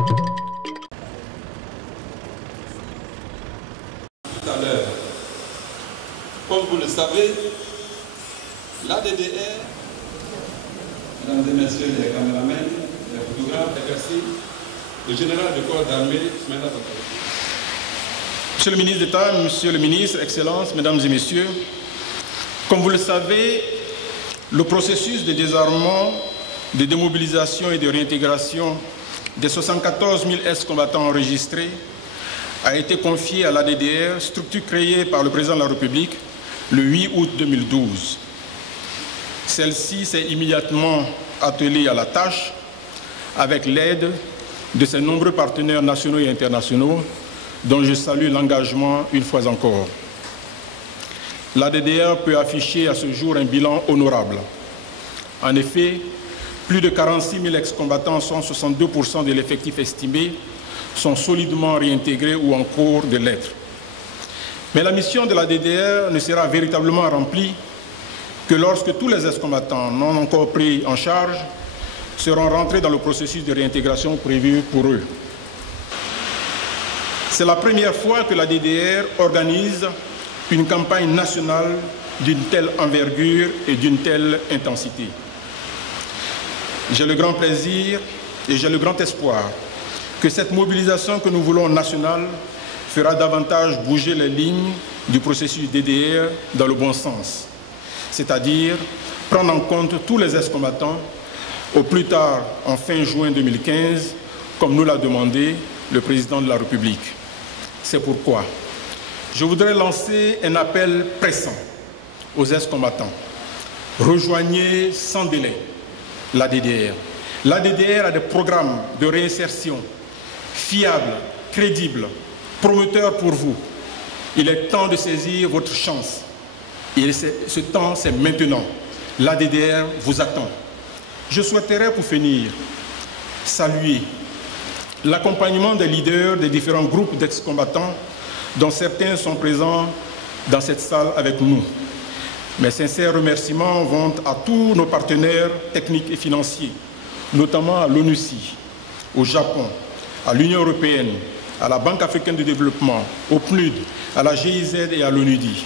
Tout à l'heure, comme vous le savez, l'ADDR, mesdames et messieurs les caméramens, les photographes, merci, le général de corps d'armée, Monsieur le ministre d'État, Monsieur le ministre, Excellences, Mesdames et Messieurs, comme vous le savez, le processus de désarmement, de démobilisation et de réintégration des 74 000 ex-combattants enregistrés a été confié à l'ADDR, structure créée par le président de la République le 8 août 2012. Celle-ci s'est immédiatement attelée à la tâche avec l'aide de ses nombreux partenaires nationaux et internationaux dont je salue l'engagement une fois encore. L'ADDR peut afficher à ce jour un bilan honorable. En effet, plus de 46 000 ex-combattants, soit 62% de l'effectif estimé, sont solidement réintégrés ou en cours de l'être. Mais la mission de l'ADDR ne sera véritablement remplie que lorsque tous les ex-combattants non encore pris en charge seront rentrés dans le processus de réintégration prévu pour eux. C'est la première fois que l'ADDR organise une campagne nationale d'une telle envergure et d'une telle intensité. J'ai le grand plaisir et j'ai le grand espoir que cette mobilisation que nous voulons nationale fera davantage bouger les lignes du processus DDR dans le bon sens, c'est-à-dire prendre en compte tous les ex-combattants au plus tard en fin juin 2015, comme nous l'a demandé le président de la République. C'est pourquoi je voudrais lancer un appel pressant aux ex-combattants. Rejoignez sans délai l'ADDR. L'ADDR a des programmes de réinsertion fiables, crédibles, promoteurs pour vous. Il est temps de saisir votre chance. Et ce temps, c'est maintenant. L'ADDR vous attend. Je souhaiterais pour finir saluer l'accompagnement des leaders des différents groupes d'ex-combattants dont certains sont présents dans cette salle avec nous. Mes sincères remerciements vont à tous nos partenaires techniques et financiers, notamment à l'ONUCI, au Japon, à l'Union européenne, à la Banque africaine de développement, au PNUD, à la GIZ et à l'ONUDI.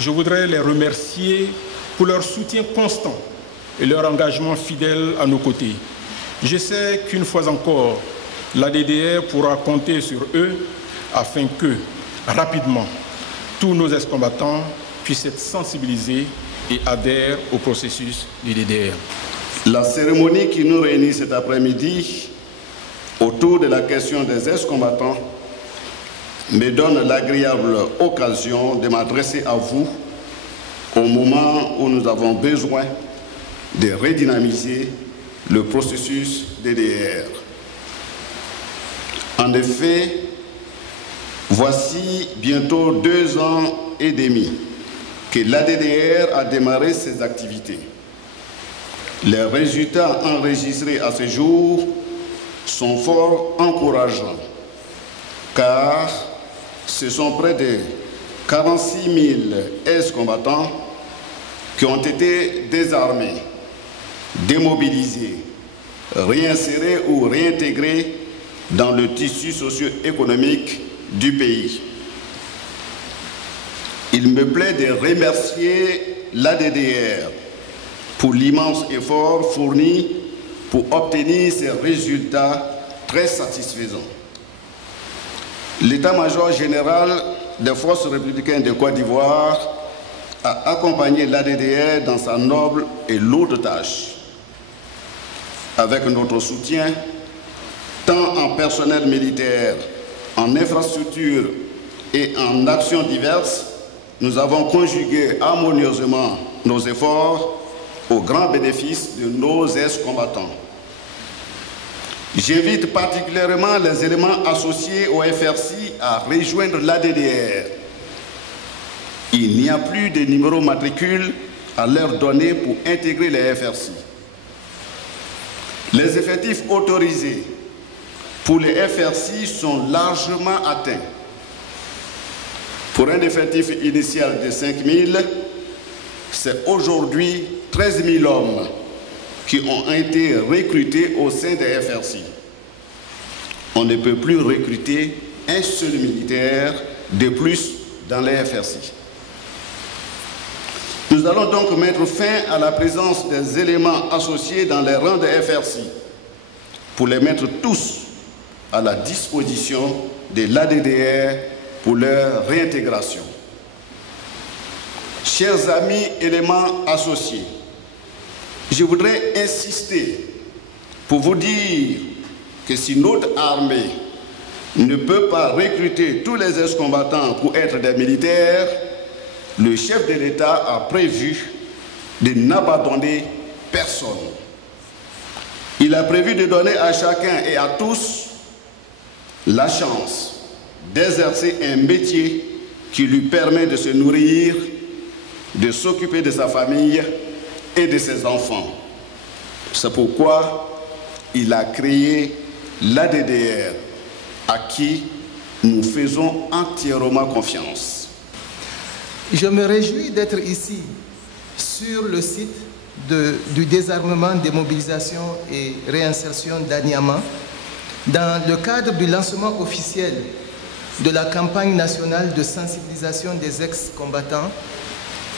Je voudrais les remercier pour leur soutien constant et leur engagement fidèle à nos côtés. Je sais qu'une fois encore, l'ADDR pourra compter sur eux afin que, rapidement, tous nos ex-combattants puissent être sensibilisés et adhèrent au processus du DDR. La cérémonie qui nous réunit cet après-midi autour de la question des ex-combattants me donne l'agréable occasion de m'adresser à vous au moment où nous avons besoin de redynamiser le processus DDR. En effet, voici bientôt 2 ans et demi que l'ADDR a démarré ses activités. Les résultats enregistrés à ce jour sont fort encourageants, car ce sont près de 46 000 ex-combattants qui ont été désarmés, démobilisés, réinsérés ou réintégrés dans le tissu socio-économique du pays. Il me plaît de remercier l'ADDR pour l'immense effort fourni pour obtenir ces résultats très satisfaisants. L'état-major général des forces républicaines de Côte d'Ivoire a accompagné l'ADDR dans sa noble et lourde tâche. Avec notre soutien, tant en personnel militaire, en infrastructures et en actions diverses, nous avons conjugué harmonieusement nos efforts au grand bénéfice de nos ex-combattants. J'invite particulièrement les éléments associés au FRC à rejoindre l'ADDR. Il n'y a plus de numéro matricule à leur donner pour intégrer les FRC. Les effectifs autorisés pour les FRC sont largement atteints. Pour un effectif initial de 5 000, c'est aujourd'hui 13 000 hommes qui ont été recrutés au sein des FRC. on ne peut plus recruter un seul militaire de plus dans les FRC. Nous allons donc mettre fin à la présence des éléments associés dans les rangs des FRC pour les mettre tous à la disposition de l'ADDR pour leur réintégration. Chers amis éléments associés, je voudrais insister pour vous dire que si notre armée ne peut pas recruter tous les ex-combattants pour être des militaires, le chef de l'État a prévu de n'abandonner personne. Il a prévu de donner à chacun et à tous la chance d'exercer un métier qui lui permet de se nourrir, de s'occuper de sa famille et de ses enfants. C'est pourquoi il a créé l'ADDR, à qui nous faisons entièrement confiance. Je me réjouis d'être ici, sur le site du désarmement, démobilisation et réinsertion d'Anyama, dans le cadre du lancement officiel de la campagne nationale de sensibilisation des ex-combattants,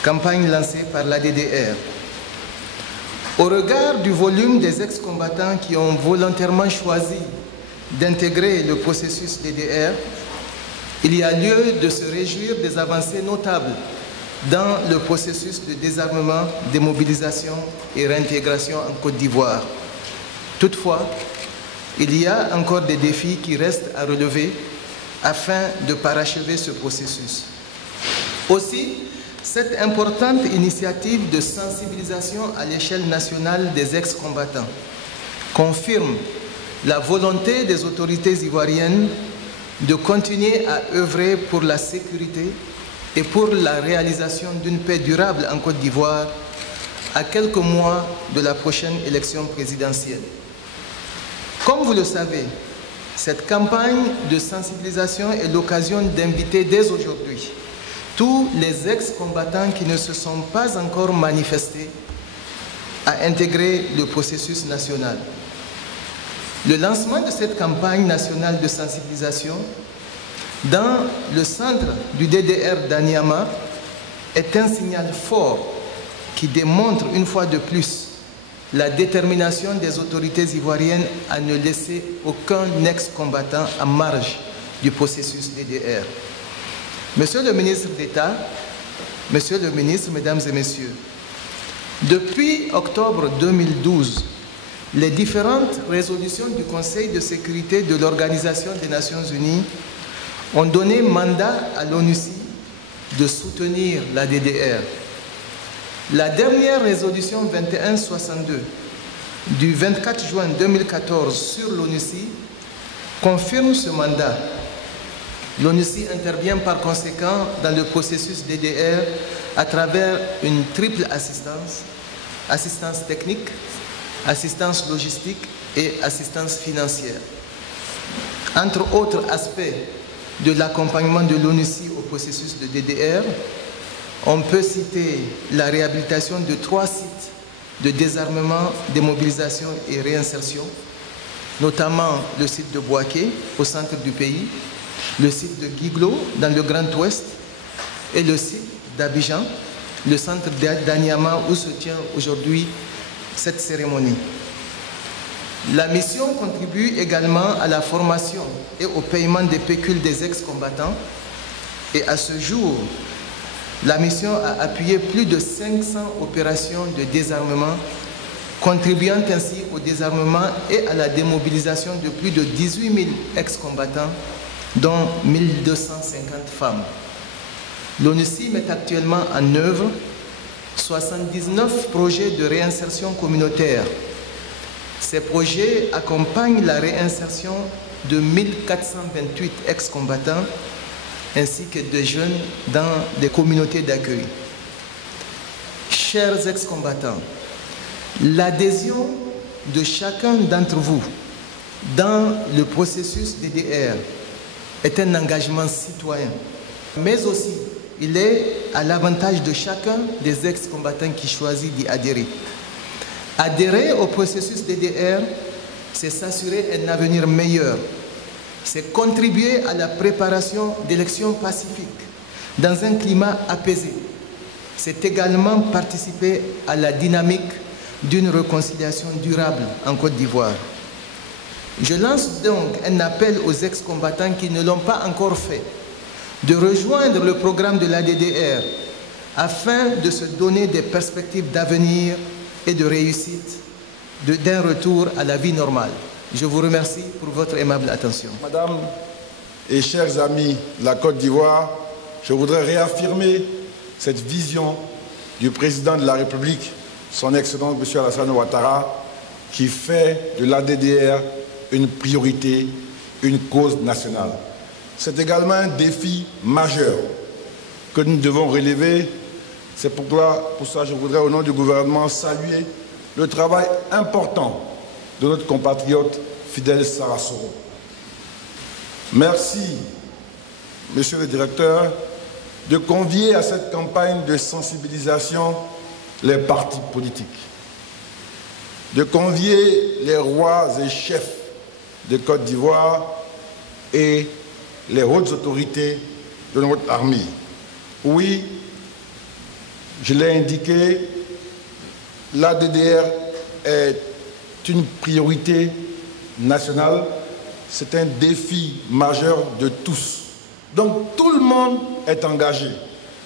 campagne lancée par l'ADDR. Au regard du volume des ex-combattants qui ont volontairement choisi d'intégrer le processus DDR, il y a lieu de se réjouir des avancées notables dans le processus de désarmement, démobilisation et réintégration en Côte d'Ivoire. Toutefois, il y a encore des défis qui restent à relever afin de parachever ce processus. Aussi, cette importante initiative de sensibilisation à l'échelle nationale des ex-combattants confirme la volonté des autorités ivoiriennes de continuer à œuvrer pour la sécurité et pour la réalisation d'une paix durable en Côte d'Ivoire à quelques mois de la prochaine élection présidentielle. Comme vous le savez, cette campagne de sensibilisation est l'occasion d'inviter dès aujourd'hui tous les ex-combattants qui ne se sont pas encore manifestés à intégrer le processus national. Le lancement de cette campagne nationale de sensibilisation dans le centre du DDR d'Anyama est un signal fort qui démontre une fois de plus la détermination des autorités ivoiriennes à ne laisser aucun ex-combattant à marge du processus DDR. Monsieur le ministre d'État, Monsieur le ministre, Mesdames et Messieurs, depuis octobre 2012, les différentes résolutions du Conseil de sécurité de l'Organisation des Nations Unies ont donné mandat à l'ONUCI de soutenir la DDR. La dernière résolution 2162 du 24 juin 2014 sur l'ONUCI confirme ce mandat. L'ONUCI intervient par conséquent dans le processus DDR à travers une triple assistance, assistance technique, assistance logistique et assistance financière. Entre autres aspects de l'accompagnement de l'ONUCI au processus de DDR, on peut citer la réhabilitation de 3 sites de désarmement, démobilisation et réinsertion, notamment le site de Bouaké au centre du pays, le site de Guiglo dans le Grand Ouest et le site d'Abidjan, le centre d'Anyama où se tient aujourd'hui cette cérémonie. La mission contribue également à la formation et au paiement des pécules des ex-combattants et à ce jour, la mission a appuyé plus de 500 opérations de désarmement, contribuant ainsi au désarmement et à la démobilisation de plus de 18 000 ex-combattants, dont 1250 femmes. L'ONUCI met actuellement en œuvre 79 projets de réinsertion communautaire. Ces projets accompagnent la réinsertion de 1428 ex-combattants ainsi que de jeunes dans des communautés d'accueil. Chers ex-combattants, l'adhésion de chacun d'entre vous dans le processus DDR est un engagement citoyen, mais aussi il est à l'avantage de chacun des ex-combattants qui choisit d'y adhérer. Adhérer au processus DDR, c'est s'assurer un avenir meilleur c'est contribuer à la préparation d'élections pacifiques dans un climat apaisé. C'est également participer à la dynamique d'une réconciliation durable en Côte d'Ivoire. Je lance donc un appel aux ex-combattants qui ne l'ont pas encore fait de rejoindre le programme de l'ADDR afin de se donner des perspectives d'avenir et de réussite d'un retour à la vie normale. Je vous remercie pour votre aimable attention. Madame et chers amis de la Côte d'Ivoire, je voudrais réaffirmer cette vision du président de la République, son Excellence M. Alassane Ouattara, qui fait de l'ADDR une priorité, une cause nationale. C'est également un défi majeur que nous devons relever. C'est pour ça que je voudrais, au nom du gouvernement, saluer le travail important de notre compatriote Fidel Sarasoro. Merci, Monsieur le Directeur, de convier à cette campagne de sensibilisation les partis politiques, de convier les rois et chefs de Côte d'Ivoire et les hautes autorités de notre armée. Oui, je l'ai indiqué, l'ADDR est une priorité nationale, c'est un défi majeur de tous. Donc tout le monde est engagé,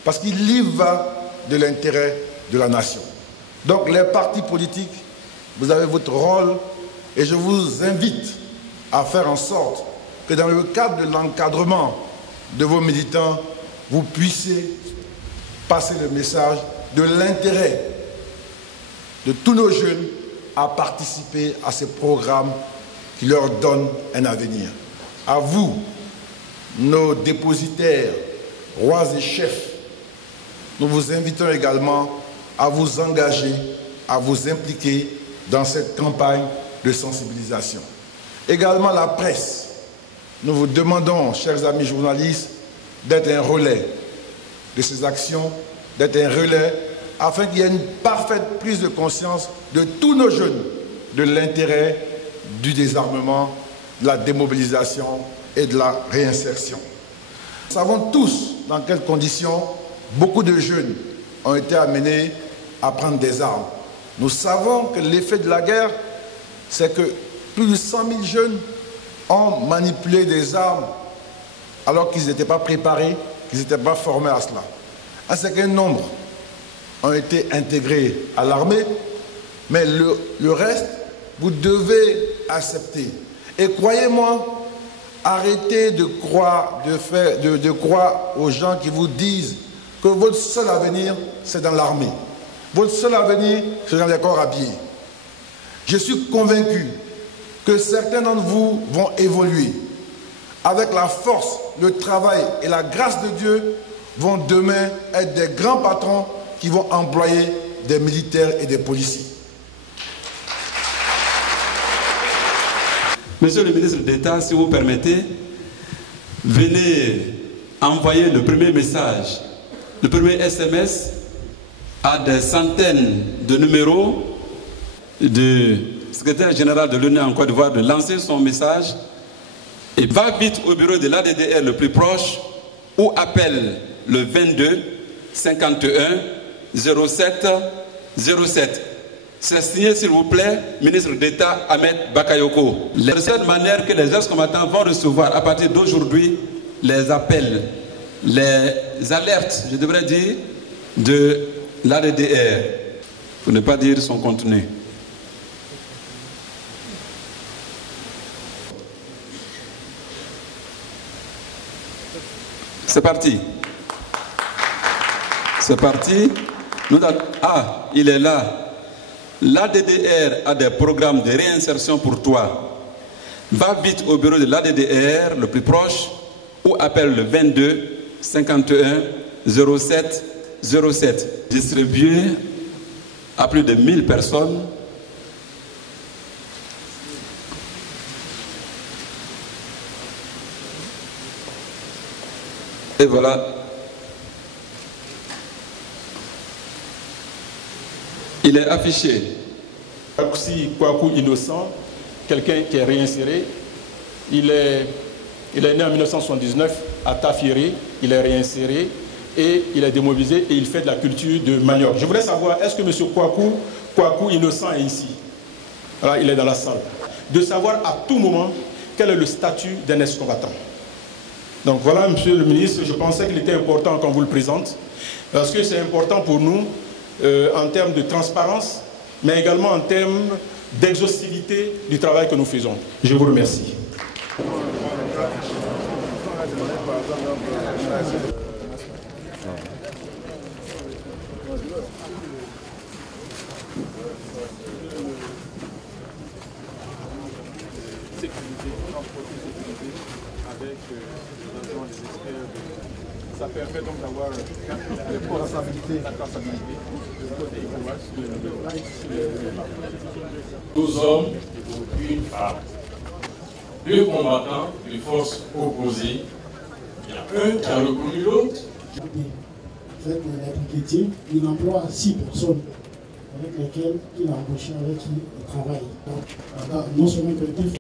parce qu'il y va de l'intérêt de la nation. Donc les partis politiques, vous avez votre rôle, et je vous invite à faire en sorte que dans le cadre de l'encadrement de vos militants, vous puissiez passer le message de l'intérêt de tous nos jeunes à participer à ces programmes qui leur donnent un avenir. À vous, nos dépositaires, rois et chefs, nous vous invitons également à vous engager, à vous impliquer dans cette campagne de sensibilisation. Également la presse. Nous vous demandons, chers amis journalistes, d'être un relais de ces actions, d'être un relais afin qu'il y ait une parfaite prise de conscience de tous nos jeunes de l'intérêt du désarmement, de la démobilisation et de la réinsertion. Nous savons tous dans quelles conditions beaucoup de jeunes ont été amenés à prendre des armes. Nous savons que l'effet de la guerre, c'est que plus de 100 000 jeunes ont manipulé des armes alors qu'ils n'étaient pas préparés, qu'ils n'étaient pas formés à cela. Un certain nombre ont été intégrés à l'armée, mais le reste, vous devez accepter. Et croyez-moi, arrêtez de croire aux gens qui vous disent que votre seul avenir, c'est dans l'armée. Votre seul avenir, c'est dans les corps habillés. Je suis convaincu que certains d'entre vous vont évoluer. Avec la force, le travail et la grâce de Dieu, vont demain être des grands patrons qui vont employer des militaires et des policiers. Monsieur le ministre d'État, si vous permettez, venez envoyer le premier message, le premier SMS à des centaines de numéros du secrétaire général de l'ONU en Côte d'Ivoire de lancer son message et va vite au bureau de l'ADDR le plus proche ou appelle le 22 51 07 07. C'est signé, s'il vous plaît, ministre d'État Ahmed Bakayoko. De cette manière que les ex-combattants vont recevoir à partir d'aujourd'hui les appels, les alertes, je devrais dire, de l'ADDR, pour ne pas dire son contenu. C'est parti. C'est parti. Ah, il est là. L'ADDR a des programmes de réinsertion pour toi. Va vite au bureau de l'ADDR le plus proche ou appelle le 22 51 07 07. Distribué à plus de 1000 personnes. Et voilà. Il est affiché. Si Kouakou Innocent, quelqu'un qui est réinséré, il est Il est né en 1979 à Tafiri, il est réinséré et il est démobilisé et il fait de la culture de manioc. Je voudrais savoir, est-ce que M. Kouakou Innocent est ici? Voilà, il est dans la salle. De savoir à tout moment quel est le statut d'un ex-combattant. Donc voilà, Monsieur le ministre, je pensais qu'il était important qu'on vous le présente, parce que c'est important pour nous en termes de transparence, mais également en termes d'exhaustivité du travail que nous faisons. Je vous remercie. Ça permet donc d'avoir la traçabilité. Deux hommes et une femme. Deux combattants de forces opposées. Il y a un qui a reconnu l'autre. Avec l'applicatif, il emploie 6 personnes avec lesquelles il a embauché, avec qui il travaille. Donc, non seulement collectif.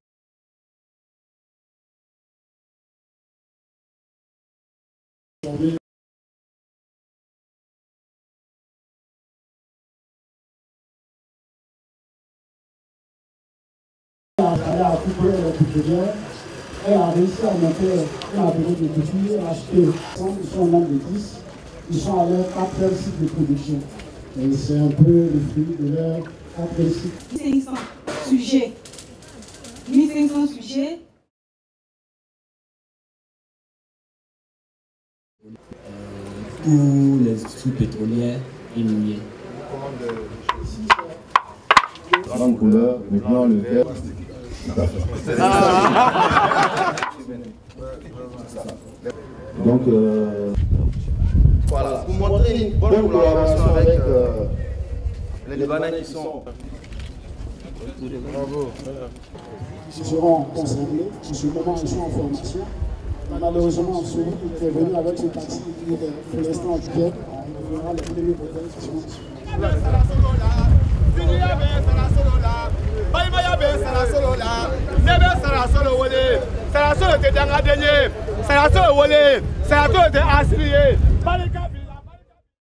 Elle a coupé la couturière, elle a réussi à monter, elle a donné des défis, elle a acheté. Ils sont au nombre de 10, ils sont à leur 4e cycle de production. Et c'est un peu le fruit de leur 4e cycle. 1500 sujets. 1500 sujets. Pour les industries pétrolières et minières. Grande couleur, maintenant le vert. Donc, voilà, pour montrer une bonne collaboration avec les Libanais qui sont. Bravo. Ils seront concernés. En ce moment, ils sont en formation. Malheureusement, celui qui est venu avec ce taxi, il est pour l'instant en quête. On verra les premiers modèles qui sont dessus. C'est la seule qui est